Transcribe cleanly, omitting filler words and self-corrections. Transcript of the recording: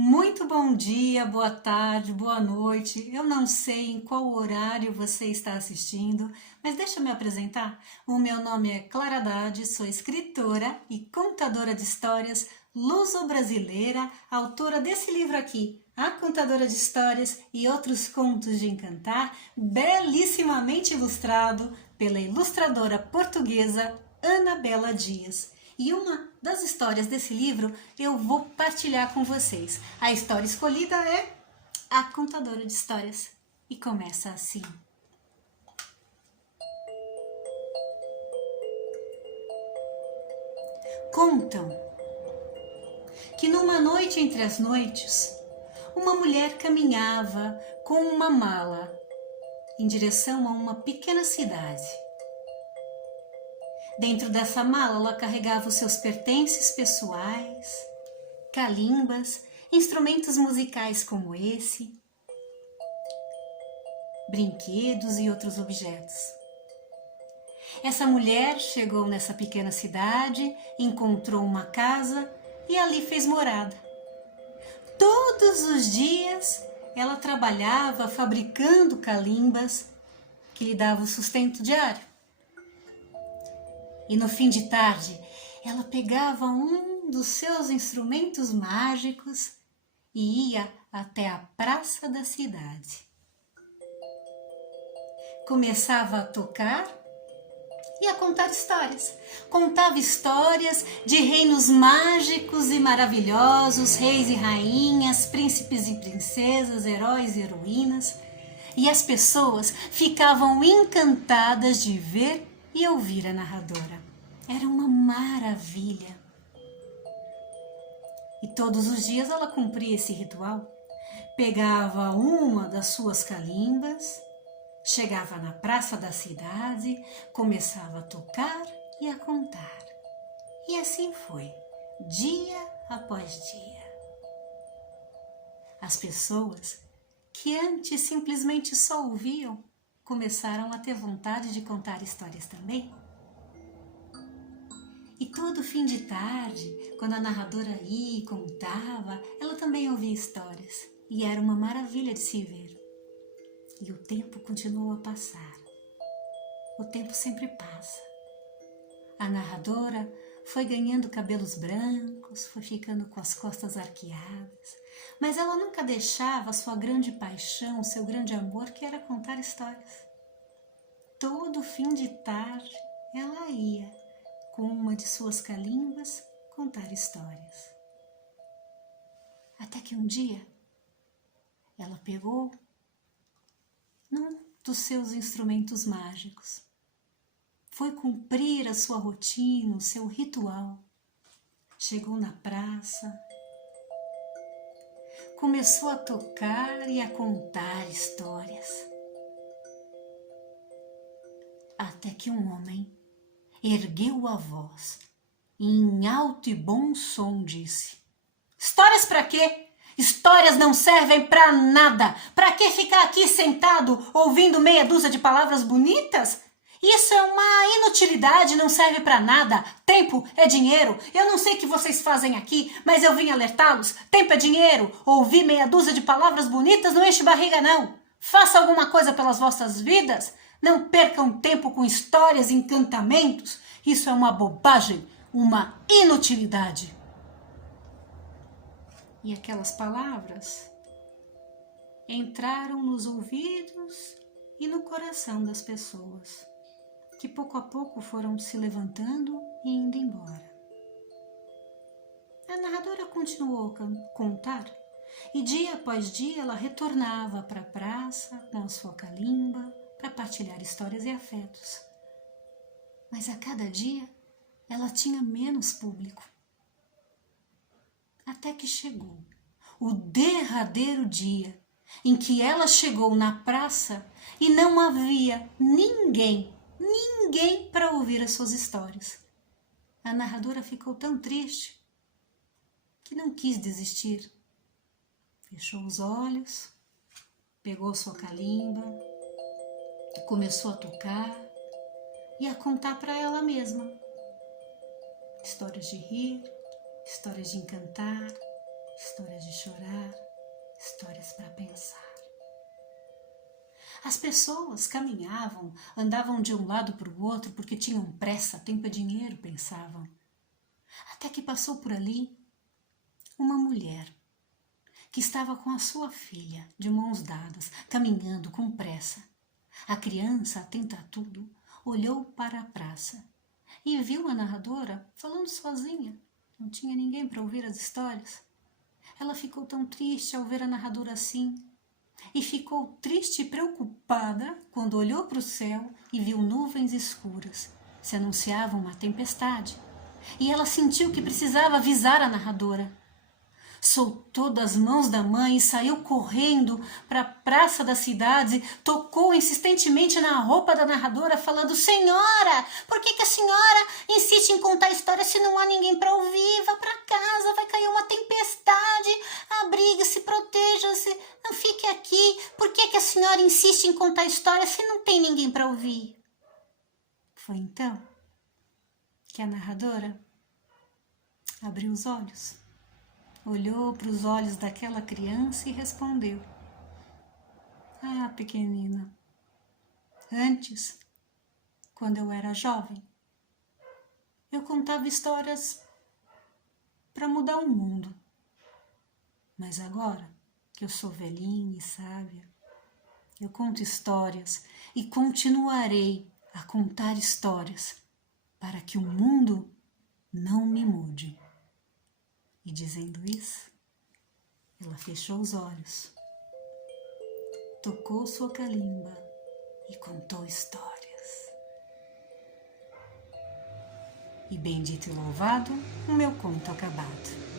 Muito bom dia, boa tarde, boa noite. Eu não sei em qual horário você está assistindo, mas deixa eu me apresentar. O meu nome é Clara Haddad, sou escritora e contadora de histórias luso-brasileira, autora desse livro aqui, A Contadora de Histórias e Outros Contos de Encantar, belíssimamente ilustrado pela ilustradora portuguesa Anabela Dias. E uma das histórias desse livro eu vou partilhar com vocês. A história escolhida é A Contadora de Histórias e começa assim. Contam que numa noite entre as noites, uma mulher caminhava com uma mala em direção a uma pequena cidade. Dentro dessa mala, ela carregava os seus pertences pessoais, calimbas, instrumentos musicais como esse, brinquedos e outros objetos. Essa mulher chegou nessa pequena cidade, encontrou uma casa e ali fez morada. Todos os dias, ela trabalhava fabricando calimbas que lhe davam o sustento diário. E no fim de tarde, ela pegava um dos seus instrumentos mágicos e ia até a praça da cidade. Começava a tocar e a contar histórias. Contava histórias de reinos mágicos e maravilhosos, reis e rainhas, príncipes e princesas, heróis e heroínas. E as pessoas ficavam encantadas de ver e ouvir a narradora. Era uma maravilha. E todos os dias ela cumpria esse ritual. Pegava uma das suas calimbas, chegava na praça da cidade, começava a tocar e a contar. E assim foi, dia após dia. As pessoas que antes simplesmente só ouviam, começaram a ter vontade de contar histórias também. E todo fim de tarde, quando a narradora ia e contava, ela também ouvia histórias. E era uma maravilha de se ver. E o tempo continuou a passar. O tempo sempre passa. A narradora foi ganhando cabelos brancos, foi ficando com as costas arqueadas, mas ela nunca deixava a sua grande paixão, o seu grande amor, que era contar histórias. Todo fim de tarde ela ia, com uma de suas calimbas, contar histórias. Até que um dia ela pegou num dos seus instrumentos mágicos, foi cumprir a sua rotina, o seu ritual. Chegou na praça, começou a tocar e a contar histórias. Até que um homem ergueu a voz e em alto e bom som disse: "Histórias para quê? Histórias não servem para nada. Para que ficar aqui sentado ouvindo meia dúzia de palavras bonitas? Isso é uma inutilidade, não serve para nada. Tempo é dinheiro. Eu não sei o que vocês fazem aqui, mas eu vim alertá-los. Tempo é dinheiro. Ouvir meia dúzia de palavras bonitas não enche barriga, não. Faça alguma coisa pelas vossas vidas. Não percam tempo com histórias e encantamentos. Isso é uma bobagem, uma inutilidade." E aquelas palavras entraram nos ouvidos e no coração das pessoas, que pouco a pouco foram se levantando e indo embora. A narradora continuou a contar e dia após dia ela retornava para a praça com a sua calimba para partilhar histórias e afetos. Mas a cada dia ela tinha menos público. Até que chegou o derradeiro dia em que ela chegou na praça e não havia ninguém para ouvir as suas histórias. A narradora ficou tão triste que não quis desistir. Fechou os olhos, pegou sua calimba, começou a tocar e a contar para ela mesma histórias de rir, histórias de encantar, histórias de chorar, histórias para pensar. As pessoas caminhavam, andavam de um lado para o outro porque tinham pressa, tempo é dinheiro, pensavam. Até que passou por ali uma mulher que estava com a sua filha, de mãos dadas, caminhando com pressa. A criança, atenta a tudo, olhou para a praça e viu a narradora falando sozinha. Não tinha ninguém para ouvir as histórias. Ela ficou tão triste ao ver a narradora assim, e ficou triste e preocupada quando olhou para o céu e viu nuvens escuras. Se anunciava uma tempestade, e ela sentiu que precisava avisar a narradora. Soltou das mãos da mãe e saiu correndo para a praça da cidade, tocou insistentemente na roupa da narradora, falando: Senhora, por que a senhora insiste em contar história se não há ninguém para ouvir? Vá para casa, vai cair uma tempestade, abrigue-se, proteja-se, não fique aqui. Por que a senhora insiste em contar história se não tem ninguém para ouvir? Foi então que a narradora abriu os olhos. Olhou para os olhos daquela criança e respondeu: Ah, pequenina, antes, quando eu era jovem, eu contava histórias para mudar o mundo. Mas agora que eu sou velhinha e sábia, eu conto histórias e continuarei a contar histórias para que o mundo não me mude. E dizendo isso, ela fechou os olhos, tocou sua calimba e contou histórias. E bendito e louvado o meu conto acabado.